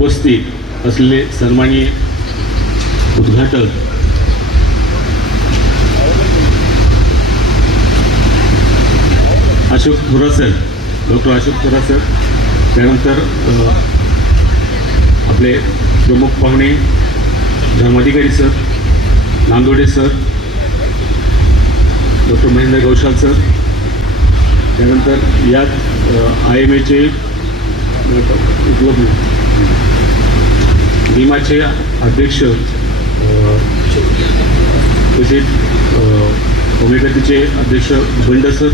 उपस्थित असलेले सन्माननीय उद्घाटक Ashok Thorat sir, doctor Ashok Thorat sir, त्यानंतर आपले प्रमुख पाहुणे Dharmadhikari sir, Nandode sir, doctor Mahendra Gaushal sir, त्यानंतर यात IMAचे निमाचे अध्यक्ष तसेच होमिओपॅथीचे अध्यक्ष बंड सर,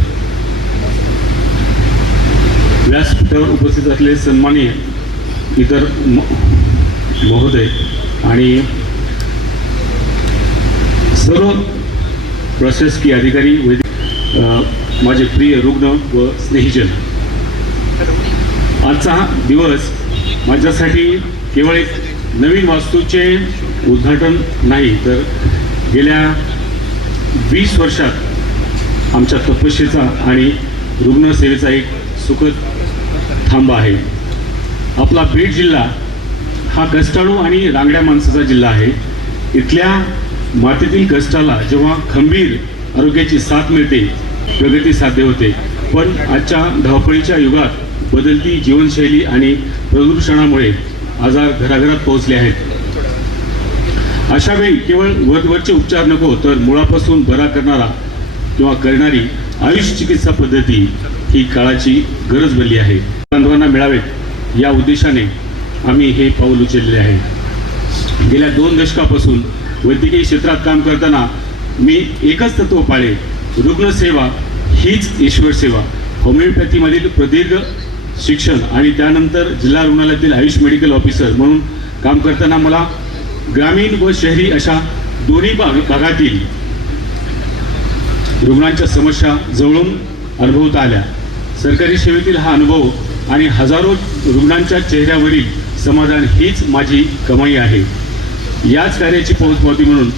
व्यासपीठावर उपस्थित असलेले सन्माननीय इतर महोदय आणि सर्व प्रशासकीय अधिकारी माझे प्रिय रुग्ण व स्नेहीजन, आजचा हा दिवस माझ्यासाठी केवळ एक नवीन वास्तूचे उद्घाटन नाही, तर गेल्या 20 वर्षात आमच्या तपस्येचा आणि रुग्णसेवेचा एक सुखद थांबा आहे. आपला बीड जिल्हा हा कष्टाळू आणि रांगड्या माणसाचा जिल्हा आहे. इथल्या मातीतील कष्टाला जेव्हा खंबीर आरोग्याची साथ मिळते, प्रगती साध्य होते. पण आजच्या धावपळीच्या युगात बदलती जीवनशैली आणि प्रदूषणामुळे आजार घराघरात पोहोचले आहेत. अशा वेळी केवळ वरवरचे उपचार नको, तर मुळापासून बरा करणारा किंवा करणारी आयुष चिकित्सा पद्धती ही काळाची गरज बनली आहे. बांधवांना मिळावेत या उद्देशाने आम्ही हे पाऊल उचलले आहे. गेल्या 2 दशकापासून वैद्यकीय क्षेत्रात काम करताना मी एकच तत्व पाळे, रुग्णसेवा हीच ईश्वर सेवा. होमिओपॅथीमधील प्रदीर्घ शिक्षण आणि त्यानंतर जिल्हा रुग्णालयातील आयुष मेडिकल ऑफिसर म्हणून काम करताना मला ग्रामीण व शहरी अशा दोन्ही भागातील रुग्णांच्या समस्या जवळून अनुभवता आल्या. सरकारी सेवेतील हा अनुभव आणि हजारो रुग्णांच्या चेहऱ्यावरील समाधान हीच माझी कमाई आहे. याच कार्याची पोचपावती म्हणून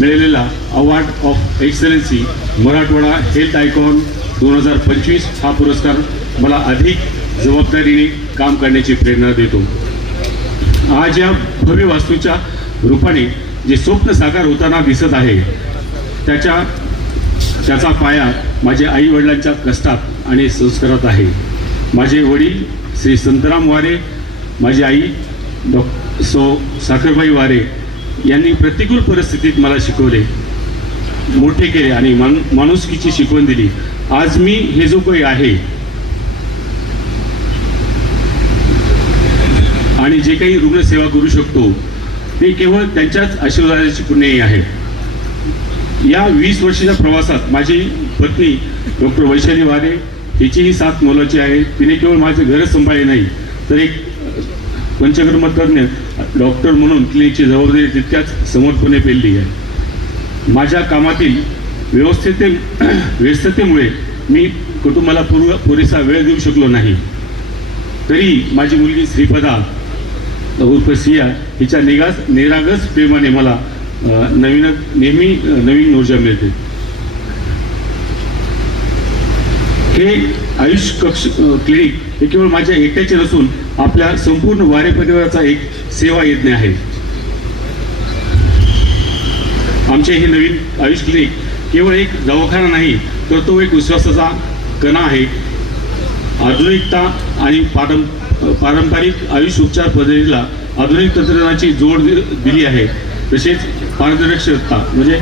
मिळालेला award of excellency Marathwada health icon 2025 हा पुरस्कार मला अधिक जबाबदारीने काम करण्याची प्रेरणा देतो. आज या भव्य वास्तूच्या रूपाने जे स्वप्न साकार होताना दिसत आहे, त्याचा पाया माझ्या आई वडिलांच्या कष्टात आणि संस्कारात आहे. माझे वडील श्री संतराम वारे, माझी आई सो साखरबाई वारे यांनी प्रतिकूल परिस्थितीत मला शिकवले, मोठे केले आणि माणुसकीची शिकवण दिली. आज मी हे जो काही आहे आणि जे काही रुग्णसेवा करू शकतो ते केवळ त्यांच्याच आशीर्वादाची पुण्यही आहे. या 20 वर्षाच्या प्रवासात माझी पत्नी डॉक्टर वैशाली वारे हिचीही साथ मोलाची आहे. तिने केवळ माझे घरच सांभाळले नाही, तर एक पंचकर्मतज्ञ डॉक्टर म्हणून क्लिनिकची जबाबदारी तितक्याच समर्पणे पेलली आहे. माझ्या कामातील व्यस्ततेमुळे मी कुटुंबाला पुरेसा वेळ देऊ शकलो नाही, तरी माझी मुलगी श्रीपदा उर्फ सिया हिच्या निरागस प्रेमाने मला नेहमी नवीन ऊर्जा मिळते. हे आयुष क्लिनिक हे केवळ माझ्या एकट्याचे नसून आपल्या संपूर्ण वारे परिवाराचा एक सेवा यज्ञ आहे. आमचे हे नवीन आयुष क्लिनिक केवळ एक दवाखाना नाही, तर तो एक विश्वासाचा कणा आहे. आधुनिकता आणि पारंपरिक आयुष उपचार पद्धतीला आधुनिक तंत्रज्ञानाची जोड दिली आहे. तसेच पारदर्शकता म्हणजे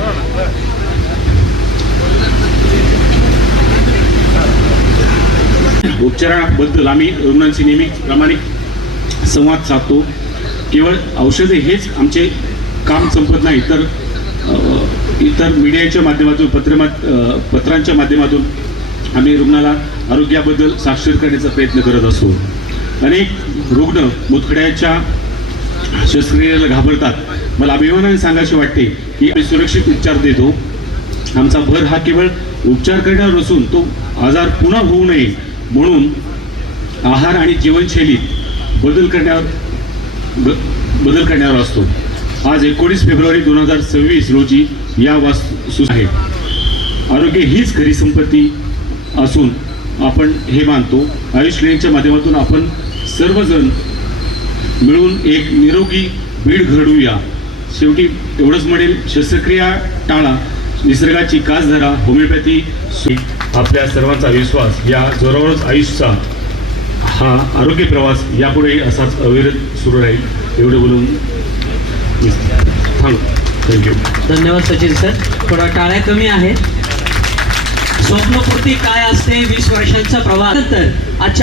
उपचाराबद्दल आम्ही रुग्णांशी नेहमी प्रामाणिक संवाद साधतो. केवळ औषधे हेच आमचे काम संपत नाही, तर इतर मीडियाच्या माध्यमातून पत्रांच्या माध्यमातून आम्ही रुग्णाला आरोग्याबद्दल साक्षर करण्याचा प्रयत्न करत असतो. अनेक रुग्ण मुतखड्याच्या शस्त्रक्रियेला घाबरतात. मला अभिमानाने सांगायचे वाटते की आम्ही सुरक्षित उपचार देतो. आमचा भर हा केवळ उपचार करण्यावर नसून तो आजार पुन्हा होऊ नये म्हणून आहार आणि जीवनशैलीत बदल करण्यावर असतो. आज 19 फेब्रुवारी 2026 रोजी या वास्तू आहे. आरोग्य हीच खरी संपत्ती असून आपण हे मानतो. आयुष क्लिनिकच्या माध्यमातून आपण सर्वजण मिळून एक निरोगी बीड घडवूया. शेवटी एवढंच म्हणेल, शस्त्रक्रिया टाळा, निसर्गाची कास धरा, होमिओपॅथी. आपल्या सर्वांचा विश्वास या जोरावरच आयुषचा हा आरोग्य प्रवास यापुढे असाच अविरत सुरू राहील. एवढं बोलून थँक्यू. धन्यवाद सचिन सर. थोडा टाळ्या कमी आहेत. स्वप्नपूर्ती काय असते 20 वर्षांचा प्रवास नंतर आजच्या